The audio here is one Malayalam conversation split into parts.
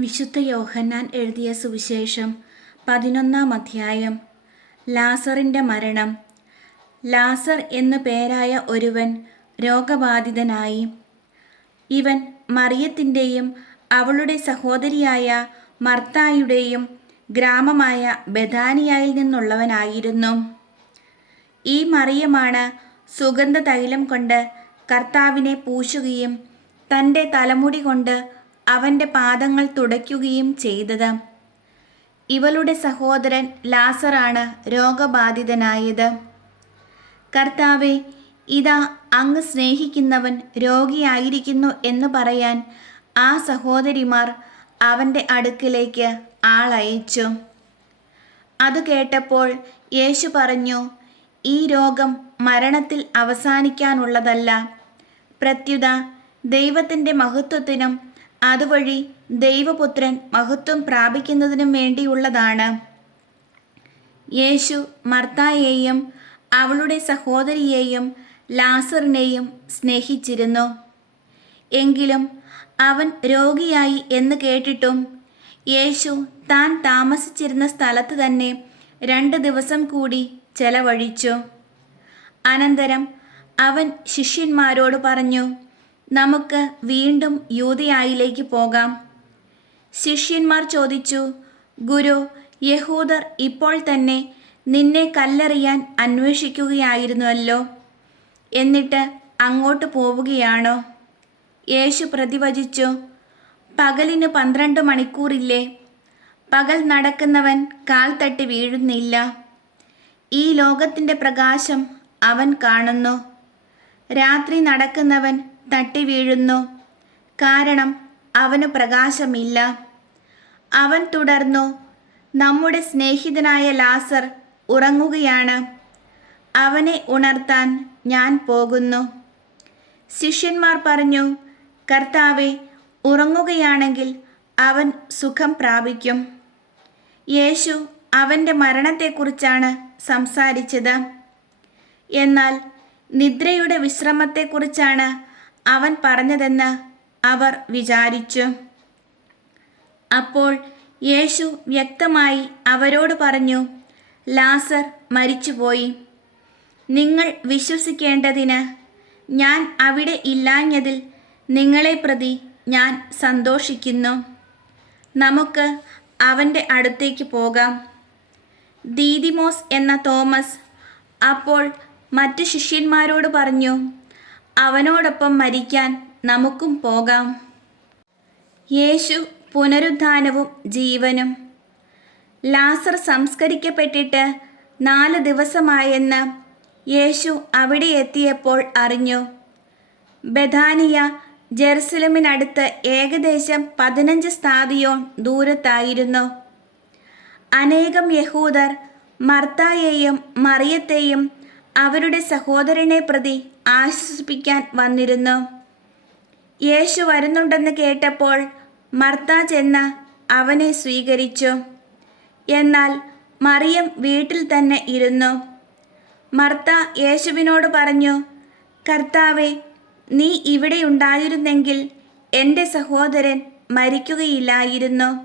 വിശുദ്ധ യോഹന്നാൻ എഴുതിയ സുവിശേഷം പതിനൊന്നാം അധ്യായം. ലാസറിന്റെ മരണം. ലാസർ എന്നു പേരായ ഒരുവൻ രോഗബാധിതനായി. ഇവൻ മറിയത്തിന്റെയും അവളുടെ സഹോദരിയായ മർത്തായുടെയും ഗ്രാമമായ ബദാനിയായിൽ നിന്നുള്ളവനായിരുന്നു. ഈ മറിയമാണ് സുഗന്ധ തൈലം കൊണ്ട് കർത്താവിനെ പൂശുകയും തന്റെ തലമുടി കൊണ്ട് അവന്റെ പാദങ്ങൾ തുടയ്ക്കുകയും ചെയ്തത്. ഇവളുടെ സഹോദരൻ ലാസറാണ് രോഗബാധിതനായത്. കർത്താവെ ഇതാ അങ്ങ് സ്നേഹിക്കുന്നവൻ രോഗിയായിരിക്കുന്നു എന്ന് പറയാൻ ആ സഹോദരിമാർ അവന്റെ അടുക്കിലേക്ക് ആളയച്ചു. അത് കേട്ടപ്പോൾ യേശു പറഞ്ഞു ഈ രോഗം മരണത്തിൽ അവസാനിക്കാനുള്ളതല്ല. പ്രത്യുത ദൈവത്തിന്റെ മഹത്വത്തിനും അതുവഴി ദൈവപുത്രൻ മഹത്വം പ്രാപിക്കുന്നതിനും വേണ്ടിയുള്ളതാണ്. യേശു മർത്തായെയും അവളുടെ സഹോദരിയെയും ലാസറിനെയും സ്നേഹിച്ചിരുന്നു. എങ്കിലും അവൻ രോഗിയായി എന്ന് കേട്ടിട്ടും യേശു താൻ താമസിച്ചിരുന്ന സ്ഥലത്ത് തന്നെ രണ്ട് ദിവസം കൂടി ചെലവഴിച്ചു. അനന്തരം അവൻ ശിഷ്യന്മാരോട് പറഞ്ഞു നമുക്ക് വീണ്ടും യൂതയായിലേക്ക് പോകാം. ശിഷ്യന്മാർ ചോദിച്ചു ഗുരു യഹൂദർ ഇപ്പോൾ തന്നെ നിന്നെ കല്ലെറിയാൻ അന്വേഷിക്കുകയായിരുന്നുവല്ലോ. എന്നിട്ട് അങ്ങോട്ട് പോവുകയാണോ? യേശു പ്രതിവചിച്ചു പകലിന് പന്ത്രണ്ട് മണിക്കൂറില്ലേ. പകൽ നടക്കുന്നവൻ കാൽ തട്ടി വീഴുന്നില്ല. ഈ ലോകത്തിന്റെ പ്രകാശം അവൻ കാണുന്നു. രാത്രി നടക്കുന്നവൻ തട്ടി വീഴുന്നു. കാരണം അവന് പ്രകാശമില്ല. അവൻ തുടർന്നു നമ്മുടെ സ്നേഹിതനായ ലാസർ ഉറങ്ങുകയാണ്. അവനെ ഉണർത്താൻ ഞാൻ പോകുന്നു. ശിഷ്യന്മാർ പറഞ്ഞു കർത്താവെ ഉറങ്ങുകയാണെങ്കിൽ അവൻ സുഖം പ്രാപിക്കും. യേശു അവന്റെ മരണത്തെക്കുറിച്ചാണ് സംസാരിച്ചത്. എന്നാൽ നിദ്രയുടെ വിശ്രമത്തെക്കുറിച്ചാണ് അവൻ പറഞ്ഞതെന്ന് അവർ വിചാരിച്ചു. അപ്പോൾ യേശു വ്യക്തമായി അവരോട് പറഞ്ഞു ലാസർ മരിച്ചുപോയി. നിങ്ങൾ വിശ്വസിക്കേണ്ടതിന് ഞാൻ അവിടെ ഇല്ലാഞ്ഞതിൽ നിങ്ങളെ പ്രതി ഞാൻ സന്തോഷിക്കുന്നു. നമുക്ക് അവന്റെ അടുത്തേക്ക് പോകാം. ദീദിമോസ് എന്ന തോമസ് അപ്പോൾ മറ്റ് ശിഷ്യന്മാരോട് പറഞ്ഞു അവനോടൊപ്പം മരിക്കാൻ നമുക്കും പോകാം. യേശു പുനരുദ്ധാനവും ജീവനും. ലാസർ സംസ്കരിക്കപ്പെട്ടിട്ട് നാല് ദിവസമായെന്ന് യേശു അവിടെ എത്തിയപ്പോൾ അറിഞ്ഞു. ബഥാനിയ ജെറുസലമിനടുത്ത് ഏകദേശം പതിനഞ്ച് സ്ഥാതിയോൺ ദൂരത്തായിരുന്നു. അനേകം യഹൂദർ മർത്തായെയും മറിയത്തെയും അവരുടെ സഹോദരനെ പ്രതി ആശ്വസിപ്പിക്കാൻ വന്നിരുന്നു. യേശു വരുന്നുണ്ടെന്ന് കേട്ടപ്പോൾ മർത്ത ചെന്ന് അവനെ സ്വീകരിച്ചു. എന്നാൽ മറിയം വീട്ടിൽ തന്നെ ഇരുന്നു. മർത്ത യേശുവിനോട് പറഞ്ഞു കർത്താവെ നീ ഇവിടെ ഉണ്ടായിരുന്നെങ്കിൽ എന്റെ സഹോദരൻ മരിക്കുകയില്ലായിരുന്നു.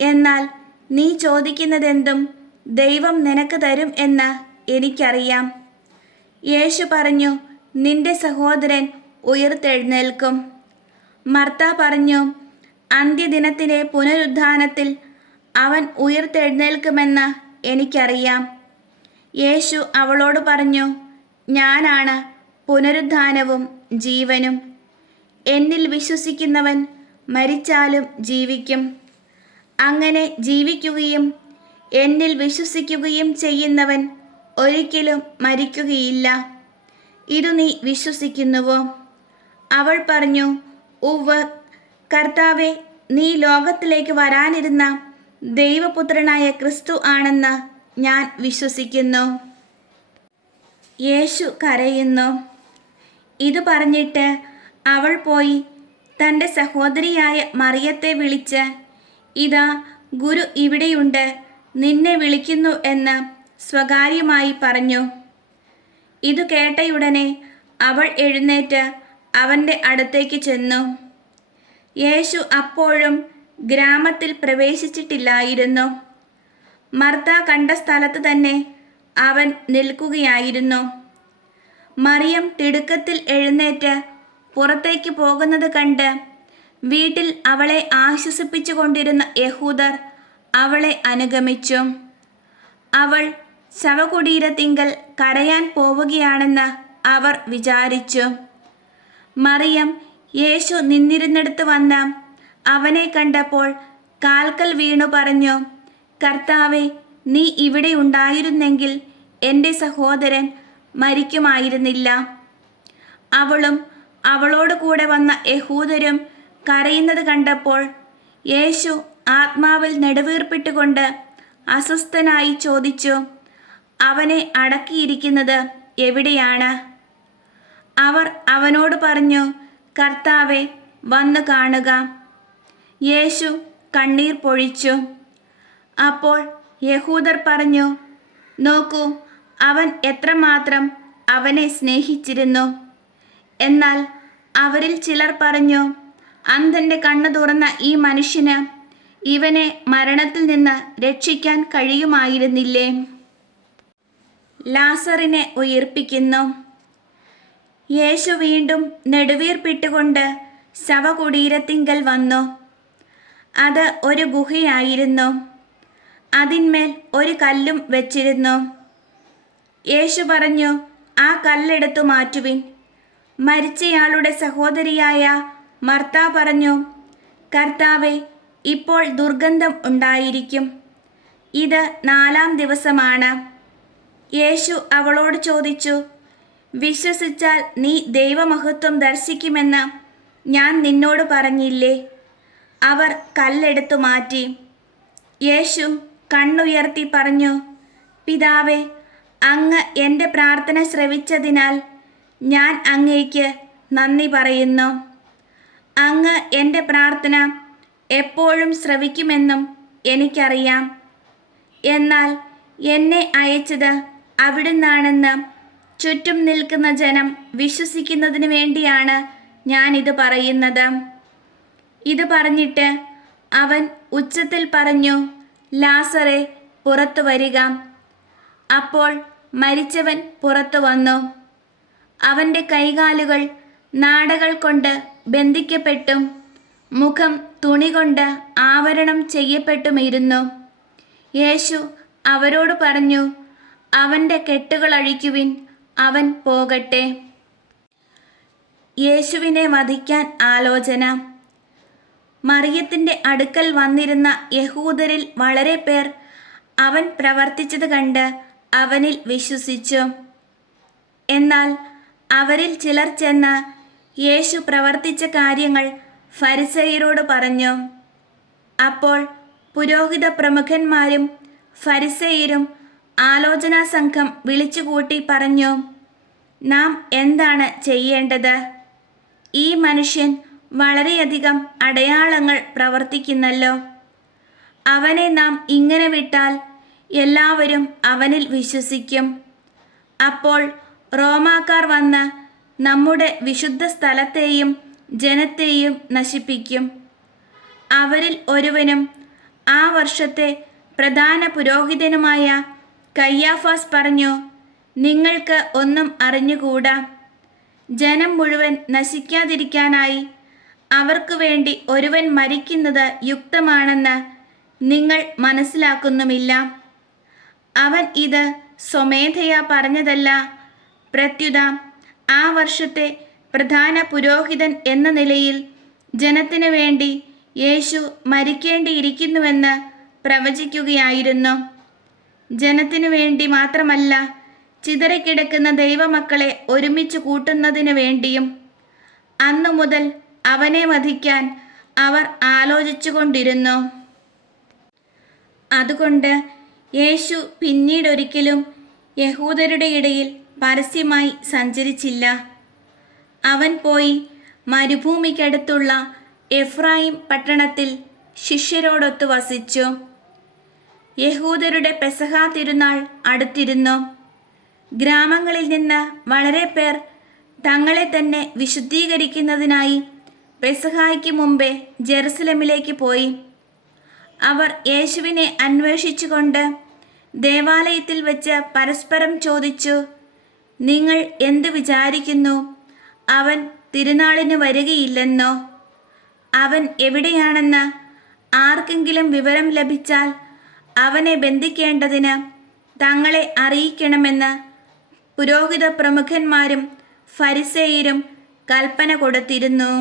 എന്നാൽ നീ ചോദിക്കുന്നതെന്തും ദൈവം നിനക്ക് തരും എന്ന് എനിക്കറിയാം. യേശു പറഞ്ഞു നിന്റെ സഹോദരൻ ഉയർത്തെഴുന്നേൽക്കും. മർത്ത പറഞ്ഞു അന്ത്യദിനത്തിലെ പുനരുദ്ധാനത്തിൽ അവൻ ഉയർത്തെഴുന്നേൽക്കുമെന്ന് എനിക്കറിയാം. യേശു അവളോട് പറഞ്ഞു ഞാനാണ് പുനരുദ്ധാനവും ജീവനും. എന്നിൽ വിശ്വസിക്കുന്നവൻ മരിച്ചാലും ജീവിക്കും. അങ്ങനെ ജീവിക്കുകയും എന്നിൽ വിശ്വസിക്കുകയും ചെയ്യുന്നവൻ ഒരിക്കലും മരിക്കുകയില്ല. ഇതു നീ വിശ്വസിക്കുന്നുവോ? അവൾ പറഞ്ഞു ഉവ്വ്. കർത്താവെ നീ ലോകത്തിലേക്ക് വരാനിരുന്ന ദൈവപുത്രനായ ക്രിസ്തു ആണെന്ന് ഞാൻ വിശ്വസിക്കുന്നു. യേശു കരയുന്നു. ഇത് പറഞ്ഞിട്ട് അവൾ പോയി തന്റെ സഹോദരിയായ മറിയത്തെ വിളിച്ച് ഇതാ ഗുരു ഇവിടെയുണ്ട്. നിന്നെ വിളിക്കുന്നു എന്ന് സ്വകാര്യമായി പറഞ്ഞു. ഇതു കേട്ടയുടനെ അവൾ എഴുന്നേറ്റ് അവന്റെ അടുത്തേക്ക് ചെന്നു. യേശു അപ്പോഴും ഗ്രാമത്തിൽ പ്രവേശിച്ചിട്ടില്ലായിരുന്നു. മർത്ത കണ്ട സ്ഥലത്ത് തന്നെ അവൻ നിൽക്കുകയായിരുന്നു. മറിയം തിടുക്കത്തിൽ എഴുന്നേറ്റ് പുറത്തേക്ക് പോകുന്നത് കണ്ട് വീട്ടിൽ അവളെ ആശ്വസിപ്പിച്ചു കൊണ്ടിരുന്ന യഹൂദർ അവളെ അനുഗമിച്ചു. അവൾ ശവകുടീരത്തിങ്കൽ കരയാൻ പോവുകയാണെന്ന് അവർ വിചാരിച്ചു. മറിയം യേശു നിന്നിരുന്നിടത്ത് വന്ന് അവനെ കണ്ടപ്പോൾ കാൽക്കൽ വീണു പറഞ്ഞു കർത്താവെ നീ ഇവിടെ ഉണ്ടായിരുന്നെങ്കിൽ എന്റെ സഹോദരൻ മരിക്കുമായിരുന്നില്ല. അവളും അവളോട് കൂടെ വന്ന യഹൂദരും കരയുന്നത് കണ്ടപ്പോൾ യേശു ആത്മാവിൽ നെടുവീർപ്പിട്ടുകൊണ്ട് അസ്വസ്ഥനായി ചോദിച്ചു അവനെ അടക്കിയിരിക്കുന്നത് എവിടെയാണ്? അവർ അവനോട് പറഞ്ഞു കർത്താവെ വന്നു കാണുക. യേശു കണ്ണീർ പൊഴിച്ചു. അപ്പോൾ യഹൂദർ പറഞ്ഞു നോക്കൂ അവൻ എത്രമാത്രം അവനെ സ്നേഹിച്ചിരുന്നു. എന്നാൽ അവരിൽ ചിലർ പറഞ്ഞു അന്ധന്റെ കണ്ണു തുറന്ന ഈ മനുഷ്യന് ഇവനെ മരണത്തിൽ നിന്ന് രക്ഷിക്കാൻ കഴിയുമായിരുന്നില്ലേ? ലാസറിനെ ഉയർപ്പിക്കുന്നു. യേശു വീണ്ടും നെടുവീർപ്പിട്ടുകൊണ്ട് ശവകുടീരത്തിങ്കൽ വന്നു. അത് ഒരു ഗുഹയായിരുന്നു. അതിന്മേൽ ഒരു കല്ലും വെച്ചിരുന്നു. യേശു പറഞ്ഞു ആ കല്ലെടുത്തു മാറ്റുവിൻ. മരിച്ചയാളുടെ സഹോദരിയായ മർത്ത പറഞ്ഞു കർത്താവെ ഇപ്പോൾ ദുർഗന്ധം ഉണ്ടായിരിക്കും. ഇത് നാലാം ദിവസമാണ്. യേശു അവളോട് ചോദിച്ചു വിശ്വസിച്ചാൽ നീ ദൈവമഹത്വം ദർശിക്കുമെന്ന് ഞാൻ നിന്നോട് പറഞ്ഞില്ലേ? അവർ കല്ലെടുത്തു മാറ്റി. യേശു കണ്ണുയർത്തി പറഞ്ഞു പിതാവേ അങ്ങ് എന്റെ പ്രാർത്ഥന ശ്രവിച്ചതിനാൽ ഞാൻ അങ്ങേക്ക് നന്ദി പറയുന്നു. അങ്ങ് എന്റെ പ്രാർത്ഥന എപ്പോഴും ശ്രവിക്കുമെന്നും എനിക്കറിയാം. എന്നാൽ എന്നെ അയച്ചത് അവിടുന്നാണെന്ന് ചുറ്റും നിൽക്കുന്ന ജനം വിശ്വസിക്കുന്നതിന് വേണ്ടിയാണ് ഞാൻ ഇത് പറയുന്നത്. ഇത് പറഞ്ഞിട്ട് അവൻ ഉച്ചത്തിൽ പറഞ്ഞു ലാസറെ പുറത്തു വരിക. അപ്പോൾ മരിച്ചവൻ പുറത്തു വന്നു. അവന്റെ കൈകാലുകൾ നാടകൾ കൊണ്ട് ബന്ധിക്കപ്പെട്ടും മുഖം തുണി കൊണ്ട് ആവരണം ചെയ്യപ്പെട്ടുമിരുന്നു. യേശു അവരോട് പറഞ്ഞു അവന്റെ കെട്ടുകൾ അഴിക്കുവിൻ അവൻ പോകട്ടെ. യേശുവിനെ വധിക്കാൻ ആലോചന. മറിയത്തിന്റെ അടുക്കൽ വന്നിരുന്ന യഹൂദരിൽ വളരെ പേർ അവൻ പ്രവർത്തിച്ചത് കണ്ട് അവനിൽ വിശ്വസിച്ചു. എന്നാൽ അവരിൽ ചിലർ ചെന്ന് യേശു പ്രവർത്തിച്ച കാര്യങ്ങൾ ഫരിസയരോട് പറഞ്ഞു. അപ്പോൾ പുരോഹിത പ്രമുഖന്മാരും ഫരിസയരും ആലോചനാ സംഘം വിളിച്ചുകൂട്ടി പറഞ്ഞു നാം എന്താണ് ചെയ്യേണ്ടത്? ഈ മനുഷ്യൻ വളരെയധികം അടയാളങ്ങൾ പ്രവർത്തിക്കുന്നല്ലോ. അവനെ നാം ഇങ്ങനെ വിട്ടാൽ എല്ലാവരും അവനിൽ വിശ്വസിക്കും. അപ്പോൾ റോമാക്കാർ വന്ന് നമ്മുടെ വിശുദ്ധ സ്ഥലത്തെയും ജനത്തെയും നശിപ്പിക്കും. അവരിൽ ഒരുവനും ആ വർഷത്തെ പ്രധാന പുരോഹിതനുമായ കയ്യാഫാസ് പറഞ്ഞു നിങ്ങൾക്ക് ഒന്നും അറിഞ്ഞുകൂടാ. ജനം മുഴുവൻ നശിക്കാതിരിക്കാനായി അവർക്കു വേണ്ടി ഒരുവൻ മരിക്കുന്നത് യുക്തമാണെന്ന് നിങ്ങൾ മനസ്സിലാക്കുന്നുമില്ല. അവൻ ഇത് സ്വമേധയാ പറഞ്ഞതല്ല. പ്രത്യുത ആ വർഷത്തെ പ്രധാന പുരോഹിതൻ എന്ന നിലയിൽ ജനത്തിനു വേണ്ടി യേശു മരിക്കേണ്ടിയിരിക്കുന്നുവെന്ന് പ്രവചിക്കുകയായിരുന്നു. ജനത്തിനു വേണ്ടി മാത്രമല്ല ചിതറിക്കിടക്കുന്ന ദൈവമക്കളെ ഒരുമിച്ച് കൂട്ടുന്നതിനു വേണ്ടിയും അന്നു മുതൽ അവനെ വധിക്കാൻ അവർ ആലോചിച്ചുകൊണ്ടിരുന്നു. അതുകൊണ്ട് യേശു പിന്നീടൊരിക്കലും യഹൂദരുടെ ഇടയിൽ പരസ്യമായി സഞ്ചരിച്ചില്ല. അവൻ പോയി മരുഭൂമിക്കടുത്തുള്ള എഫ്രായിം പട്ടണത്തിൽ ശിഷ്യരോടൊത്ത് വസിച്ചു. യഹൂദരുടെ പെസഹ തിരുനാൾ അടുത്തിരുന്നു. ഗ്രാമങ്ങളിൽ നിന്ന് വളരെ പേർ തങ്ങളെ തന്നെ വിശുദ്ധീകരിക്കുന്നതിനായി പെസഹായ്ക്ക് മുമ്പേ ജെറുസലമിലേക്ക് പോയി. അവർ യേശുവിനെ അന്വേഷിച്ചുകൊണ്ട് ദേവാലയത്തിൽ വെച്ച് പരസ്പരം ചോദിച്ചു നിങ്ങൾ എന്ത് വിചാരിക്കുന്നു? അവൻ തിരുനാളിന് വരികയില്ലെന്നോ? അവൻ എവിടെയാണെന്ന് ആർക്കെങ്കിലും വിവരം ലഭിച്ചാൽ അവനെ ബന്ധിക്കേണ്ടതിന് തങ്ങളെ അറിയിക്കണമെന്ന് പുരോഹിത പ്രമുഖന്മാരും ഫരിസേയരും കൽപ്പന കൊടുത്തിരുന്നു.